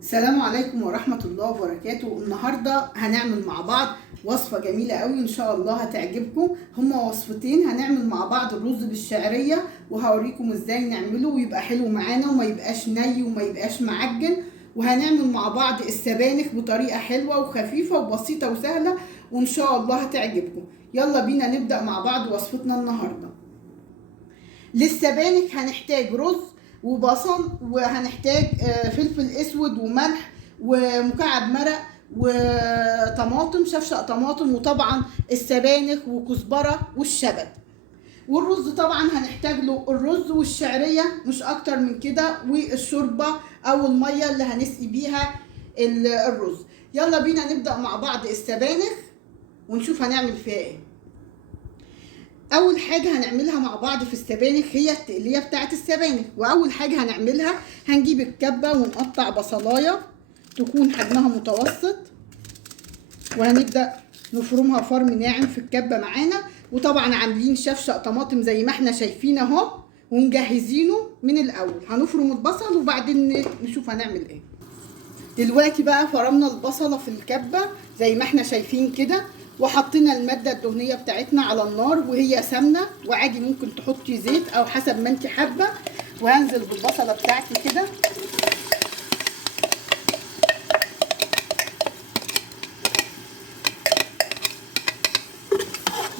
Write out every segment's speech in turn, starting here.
السلام عليكم ورحمة الله وبركاته. النهاردة هنعمل مع بعض وصفة جميلة قوي ان شاء الله هتعجبكم. هما وصفتين، هنعمل مع بعض الرز بالشعرية وهوريكم ازاي نعمله ويبقى حلو معانا وما يبقاش ني وما يبقاش معجن، وهنعمل مع بعض السبانخ بطريقة حلوة وخفيفة وبسيطة وسهلة وان شاء الله هتعجبكم. يلا بينا نبدأ مع بعض وصفتنا النهاردة. للسبانخ هنحتاج رز وبصل، وهنحتاج فلفل اسود وملح ومكعب مرق وطماطم، شفشق طماطم، وطبعا السبانخ وكزبره والشبت. والرز طبعا هنحتاج له الرز والشعريه مش اكتر من كده، والشوربه او الميه اللي هنسقي بيها الرز. يلا بينا نبدا مع بعض السبانخ ونشوف هنعمل فيها ايه. اول حاجه هنعملها مع بعض في السبانخ هي التقليه بتاعه السبانخ. واول حاجه هنعملها هنجيب الكبه ونقطع بصلايه تكون حجمها متوسط، وهنبدا نفرمها فرم ناعم في الكبه معانا. وطبعا عاملين شفشق طماطم زي ما احنا شايفين اهو ومجهزينه من الاول. هنفرم البصل وبعدين نشوف هنعمل ايه. دلوقتي بقى فرمنا البصله في الكبه زي ما احنا شايفين كده، وحطينا الماده الدهنيه بتاعتنا على النار وهي سمنه، وعادي ممكن تحطي زيت او حسب ما انت حابه. وهنزل بالبصله بتاعتي كده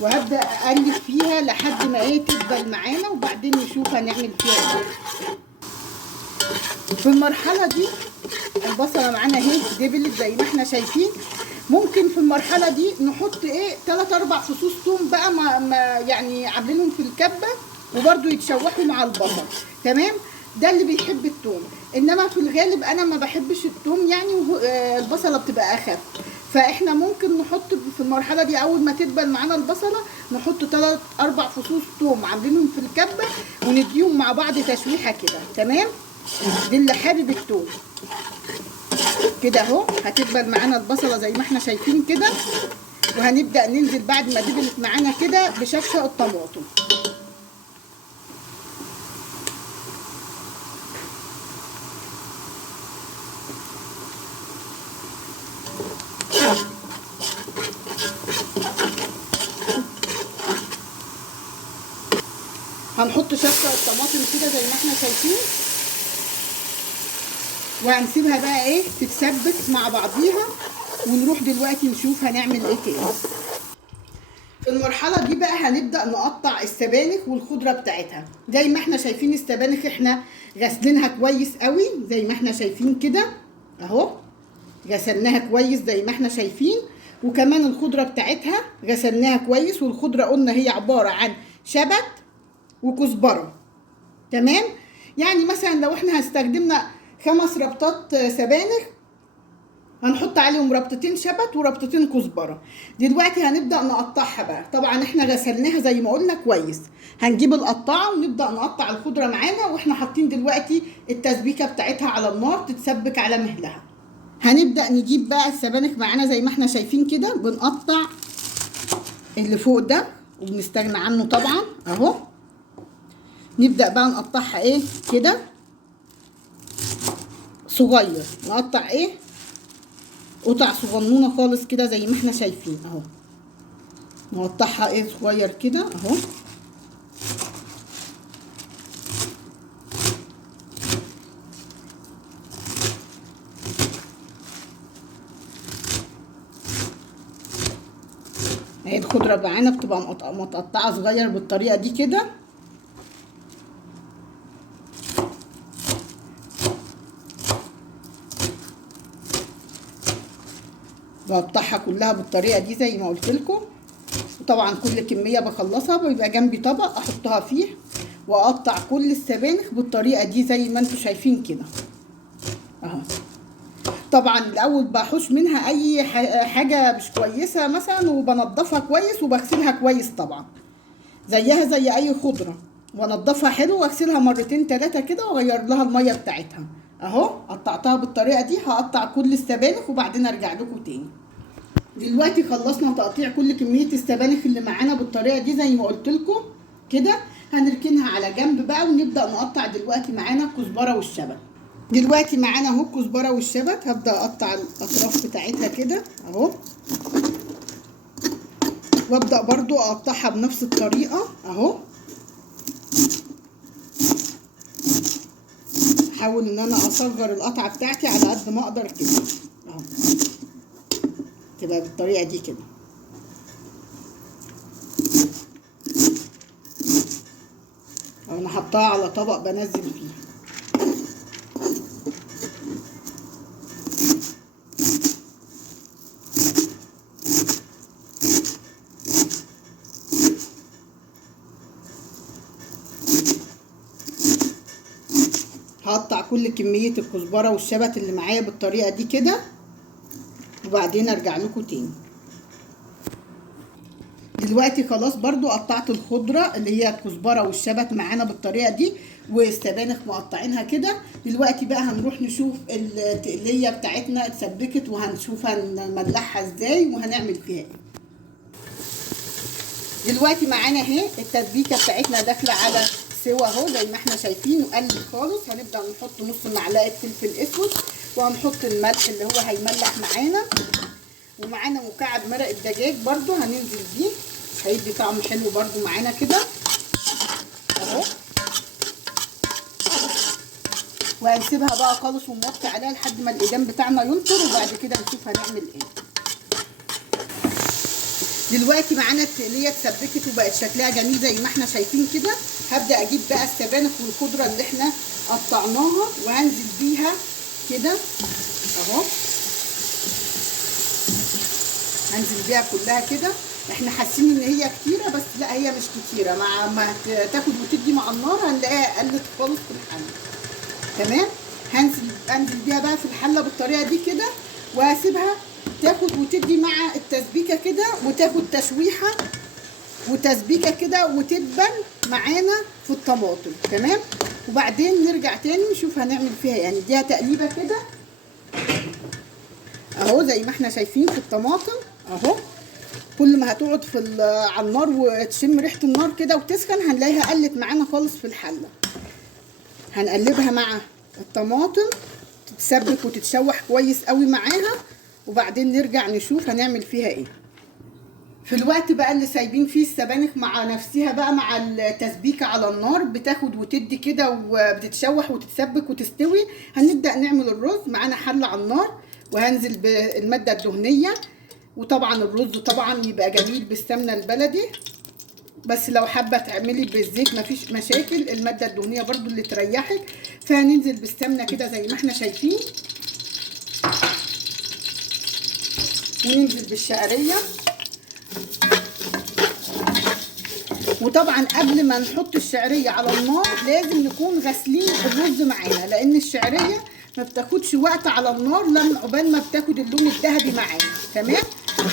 وهبدا اقلب فيها لحد ما ايه تدبل معانا، وبعدين نشوف هنعمل فيها ايه. في المرحله دي البصله معانا اهي دبلت زي ما احنا شايفين. ممكن في المرحله دي نحط ايه 3-4 فصوص توم بقى ما يعني عاملينهم في الكبه وبرده يتشوحوا مع البصل. تمام، ده اللي بيحب التوم، انما في الغالب انا ما بحبش التوم يعني البصله بتبقى اخف. فاحنا ممكن نحط في المرحله دي اول ما تدبل معانا البصله نحط 3-4 فصوص توم عاملينهم في الكبه ونديهم مع بعض تشويحه كده. تمام، دي اللي حابب التوم كده اهو. هتدبل معانا البصله زي ما احنا شايفين كده، وهنبدا ننزل بعد ما دبلت معانا كده بشفشق الطماطم. هنحط شفشق الطماطم كده زي ما احنا شايفين، وهنسيبها بقى ايه تتسبك مع بعضيها، ونروح دلوقتي نشوف هنعمل ايه تاني. في المرحله دي بقى هنبدا نقطع السبانخ والخضره بتاعتها. زي ما احنا شايفين السبانخ احنا غسلينها كويس قوي زي ما احنا شايفين كده اهو، غسلناها كويس زي ما احنا شايفين. وكمان الخضره بتاعتها غسلناها كويس، والخضره قلنا هي عباره عن شبت وكزبره. تمام، يعني مثلا لو احنا هستخدمنا 5 ربطات سبانخ هنحط عليهم ربطتين شبت وربطتين كزبره. دلوقتي هنبدا نقطعها بقى. طبعا احنا غسلناها زي ما قلنا كويس. هنجيب القطاعه ونبدا نقطع الخضره معانا، واحنا حاطين دلوقتي التسبيكه بتاعتها على النار تتسبك على مهلها. هنبدا نجيب بقى السبانخ معانا زي ما احنا شايفين كده، بنقطع اللي فوق ده وبنستغنى عنه طبعا اهو. نبدا بقى نقطعها ايه كده صغير، نقطع ايه قطع صغنونه خالص كده زي ما احنا شايفين اهو. نقطعها ايه صغير كده اهو. اهي الخضره معانا بتبقى متقطعه صغير بالطريقه دي كده. بقطعها كلها بالطريقه دي زي ما قلت لكم. وطبعا كل كميه بخلصها بيبقى جنبي طبق احطها فيه، واقطع كل السبانخ بالطريقه دي زي ما انتم شايفين كده اهو. طبعا الاول بحوش منها اي حاجه مش كويسه مثلا، وبنضفها كويس وبغسلها كويس طبعا زيها زي اي خضره. بنضفها حلو واغسلها 2-3 كده واغير لها الميه بتاعتها اهو. قطعتها بالطريقه دي. هقطع كل السبانخ وبعدين ارجع لكم تاني. دلوقتي خلصنا تقطيع كل كميه السبانخ اللي معانا بالطريقه دي زي ما قلت لكم كده. هنركنها على جنب بقى ونبدا نقطع دلوقتي معانا الكزبره والشبت. دلوقتي معانا اهو الكزبره والشبت، هبدا اقطع الاطراف بتاعتها كده اهو، وابدا برضو اقطعها بنفس الطريقه اهو. احاول ان انا اصغر القطعه بتاعتي على قد ما اقدر كده اهو، تبقى بالطريقه دي كده. انا حطاها على طبق بنزل فيه. هقطع كل كمية الكزبرة والشبت اللي معايا بالطريقة دي كده، وبعدين ارجع لكم تاني. دلوقتي خلاص برضو قطعت الخضرة اللي هي الكزبرة والشبت معانا بالطريقة دي، والسبانخ مقطعينها كده. دلوقتي بقى هنروح نشوف التقلية بتاعتنا اتسبكت، وهنشوف هنملحها ازاي وهنعمل فيها ايه. دلوقتي معانا اهي التسبيكة بتاعتنا داخلة على سوا اهو زي ما احنا شايفين، وقلب خالص. هنبدأ نحط نص معلقة فلفل اسود، وهنحط الملح اللي هو هيملح معانا، ومعانا مكعب مرق الدجاج برضو هننزل بيه، هيدي طعم حلو برضو معانا كده اهو. وهنسيبها بقى خالص ونوطي عليها لحد ما الايدام بتاعنا ينطر، وبعد كده نشوف هنعمل ايه. دلوقتي معانا التقليه اتسبكت وبقت شكلها جميل زي ما احنا شايفين كده. هبدا اجيب بقى السبانخ والخضره اللي احنا قطعناها وهنزل بيها كده اهو، هنزل بيها كلها كده. احنا حاسين ان هي كتيره، بس لا هي مش كتيره، مع ما تاخد وتدي مع النار هنلاقيها قلت خالص في الحله. تمام. انزل بيها بقى في الحله بالطريقه دي كده، وهسيبها تاخد وتدي مع التسبيكه كده، وتاخد تشويحه وتسبيكه كده، وتدبل معانا في الطماطم. تمام. وبعدين نرجع تاني نشوف هنعمل فيها يعني. اديها تقليبه كده اهو زي ما احنا شايفين في الطماطم اهو. كل ما هتقعد على النار وتشم ريحه النار كده وتسخن، هنلاقيها قلت معانا خالص في الحله. هنقلبها مع الطماطم تتسبك وتتشوح كويس قوي معاها، وبعدين نرجع نشوف هنعمل فيها ايه. في الوقت بقى اللي سايبين فيه السبانخ مع نفسها بقى مع التسبيكه على النار بتاخد وتدي كده وبتتشوح وتتسبك وتستوي، هنبدا نعمل الرز. معانا حله على النار، وهنزل بالماده الدهنيه، وطبعا الرز طبعا يبقى جميل بالسمنه البلدي، بس لو حابه تعملي بالزيت مفيش مشاكل، الماده الدهنيه برضو اللي تريحك. فهننزل بالسمنه كده زي ما احنا شايفين، وننزل بالشعريه. وطبعا قبل ما نحط الشعريه على النار لازم نكون غاسلين الرز معانا، لان الشعريه ما بتاخدش وقت على النار لما عقبال ما بتاخد اللون الذهبي معانا. تمام.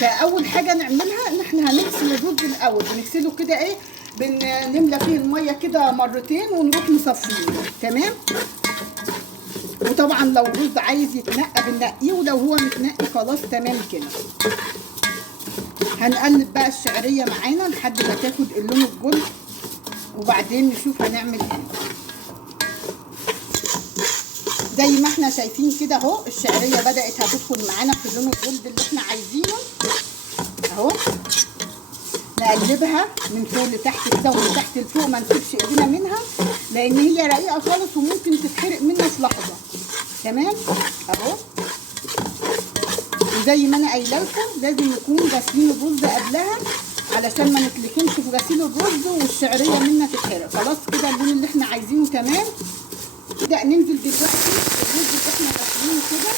فاول حاجه نعملها ان احنا هنغسل الرز الاول، بنغسله كده ايه، بنملى فيه الميه كده مرتين ونروح مصفيه. تمام. وطبعا لو الرز عايز يتنقى بننقيه، ولو هو متنقي خلاص تمام كده. هنقلب بقى الشعريه معانا لحد ما تاخد اللون الجلد، وبعدين نشوف هنعمل ايه. زي ما احنا شايفين كده اهو، الشعريه بدات هتدخل معانا في اللون الجلد اللي احنا عايزينه اهو. نقلبها من فوق لتحت كده ومن تحت لفوق، ما نسيبش ايدينا منها، لان هي رقيقه خالص وممكن تتحرق منا في لحظه. تمام اهو. وزي ما انا قايله لكم لازم نكون غاسلين الرز قبلها، علشان ما نتلكمش في غسيل الرز والشعريه منا تتحرق. خلاص كده اللون اللي احنا عايزينه تمام. نبدا ننزل دلوقتي الرز اللي احنا غاسلينه كده،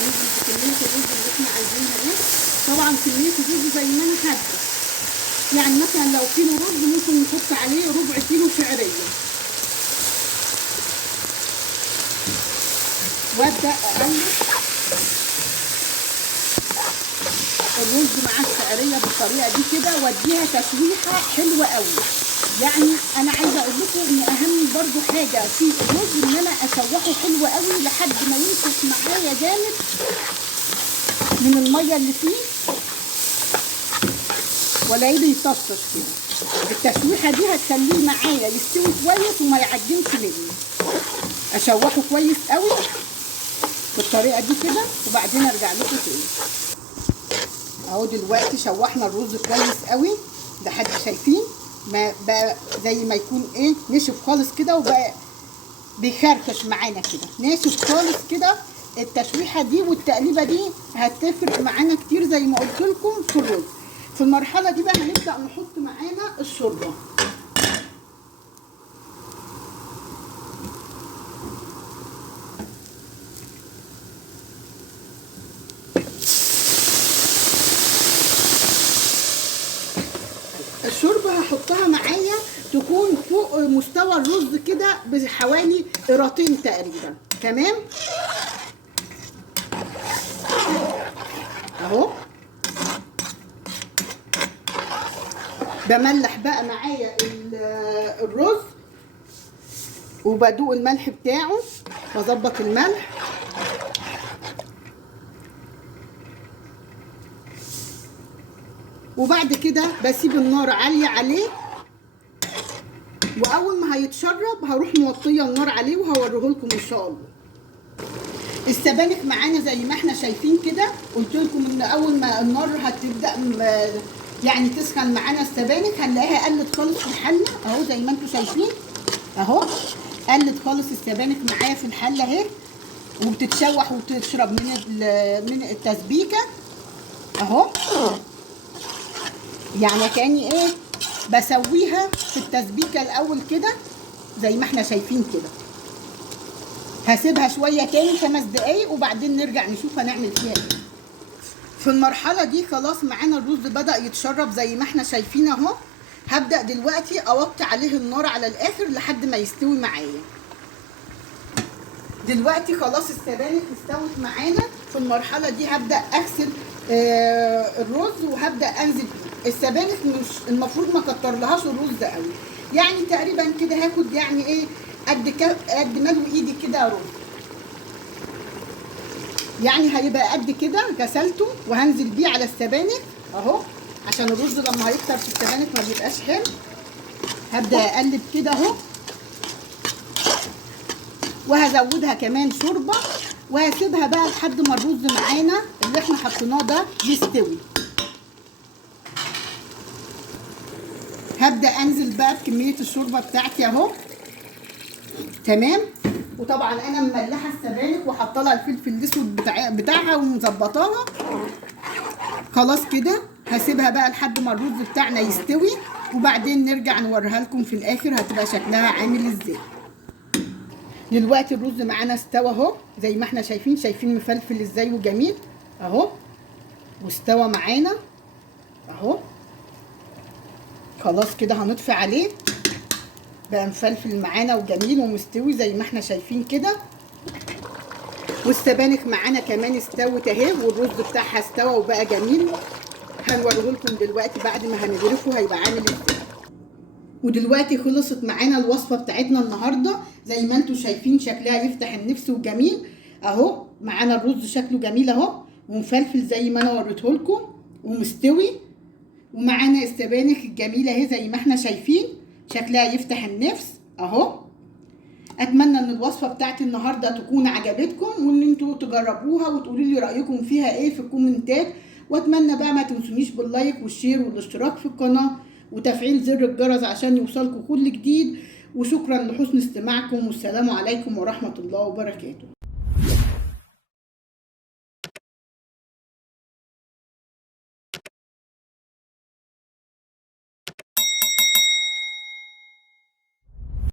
ننزل بكميه الرز اللي احنا عايزينها دي. طبعا كميه الرز زي ما انا حابه، يعني مثلا لو كيلو رز ممكن نحط عليه ربع كيلو شعريه، وابدا اقلب الرز مع الشعريه بالطريقه دي كده، واديها تشويحه حلوه قوي. يعني انا عايزه اقول لكم ان اهم برضو حاجه في الرز ان انا اشوحه حلو قوي لحد ما ينفش معايا جامد من الميه اللي فيه، ولا يطشش كده. التشويحه دي هتخليه معايا يستوي كويس وما يعجنش مني. اشوحه كويس قوي بالطريقه دي كده وبعدين ارجع لكم تاني. اهو دلوقتي شوحنا الرز كويس قوي، ده حد شايفين ما بقى زي ما يكون ايه نشف خالص كده، وبقى بيخرفش معانا كده ناشف خالص كده. التشويحه دي والتقليبه دي هتفرق معانا كتير زي ما قلت لكم في الرز. في المرحله دي بقى هنبدا نحط معانا الشوربه. الشوربه هحطها معايا تكون فوق مستوى الرز كده بحوالي قيرتين تقريبا. تمام اهو. بملح بقى معايا الرز وبدوق الملح بتاعه واظبط الملح. وبعد كده بسيب النار عاليه عليه، واول ما هيتشرب هروح موطيه النار عليه وهوريه لكم ان شاء الله. السبانخ معانا زي ما احنا شايفين كده، قلت لكم ان اول ما النار هتبدا يعني تسخن معانا السبانخ هنلاقيها قلت خالص في الحله اهو زي ما انتم شايفين اهو. قلت خالص السبانخ معايا في الحله اهي، وبتتشوح وتشرب من التسبيكه اهو. يعني كاني ايه بسويها في التسبيكه الاول كده زي ما احنا شايفين كده. هسيبها شويه تاني 5 دقايق وبعدين نرجع نشوف هنعمل فيها ايه. في المرحله دي خلاص معانا الرز بدا يتشرب زي ما احنا شايفين اهو. هبدا دلوقتي اوطي عليه النار على الاخر لحد ما يستوي معايا. دلوقتي خلاص السبانخ استوت معانا. في المرحله دي هبدا اغسل الرز وهبدا انزل فيه. السبانخ مش المفروض ما كترلهاش الرز قوي، يعني تقريبا كده هاخد يعني ايه قد ملو ايدي كده رز، يعني هيبقى قد كده. غسلته وهنزل بيه على السبانخ اهو، عشان الرز لما هيكتر في السبانخ ما بيبقاش حلو. هبدا اقلب كده اهو، وهزودها كمان شوربه وهسيبها بقى لحد ما الرز معانا اللي احنا حطيناه ده يستوي. هبدا انزل بقى بكميه الشوربه بتاعتي اهو. تمام. وطبعا انا مملحه السبانخ وحاطه لها الفلفل الاسود بتاعها ومظبطاها. خلاص كده هسيبها بقى لحد ما الرز بتاعنا يستوي وبعدين نرجع نوريها لكم في الاخر هتبقى شكلها عامل ازاي. دلوقتي الرز معانا استوى اهو زي ما احنا شايفين مفلفل ازاي وجميل اهو، واستوى معانا اهو. خلاص كده هنطفي عليه، بقى مفلفل معانا وجميل ومستوي زي ما احنا شايفين كده. والسبانخ معانا كمان استوت اهي، والرز بتاعها استوى وبقى جميل. هنوريه لكم دلوقتي بعد ما هنغرفه هيبقى عامل ازاي. ودلوقتي خلصت معانا الوصفه بتاعتنا النهارده زي ما انتم شايفين شكلها يفتح النفس وجميل اهو. معانا الرز شكله جميل اهو ومفلفل زي ما انا وريته لكم ومستوي، ومعانا السبانخ الجميله اهي زي ما احنا شايفين شكلها يفتح النفس اهو. اتمنى ان الوصفه بتاعتي النهارده تكون عجبتكم وان انتوا تجربوها وتقولوا لي رايكم فيها ايه في الكومنتات. واتمنى بقى ما تنسونيش باللايك والشير والاشتراك في القناه وتفعيل زر الجرس عشان يوصلكم كل جديد. وشكرا لحسن استماعكم، والسلام عليكم ورحمه الله وبركاته.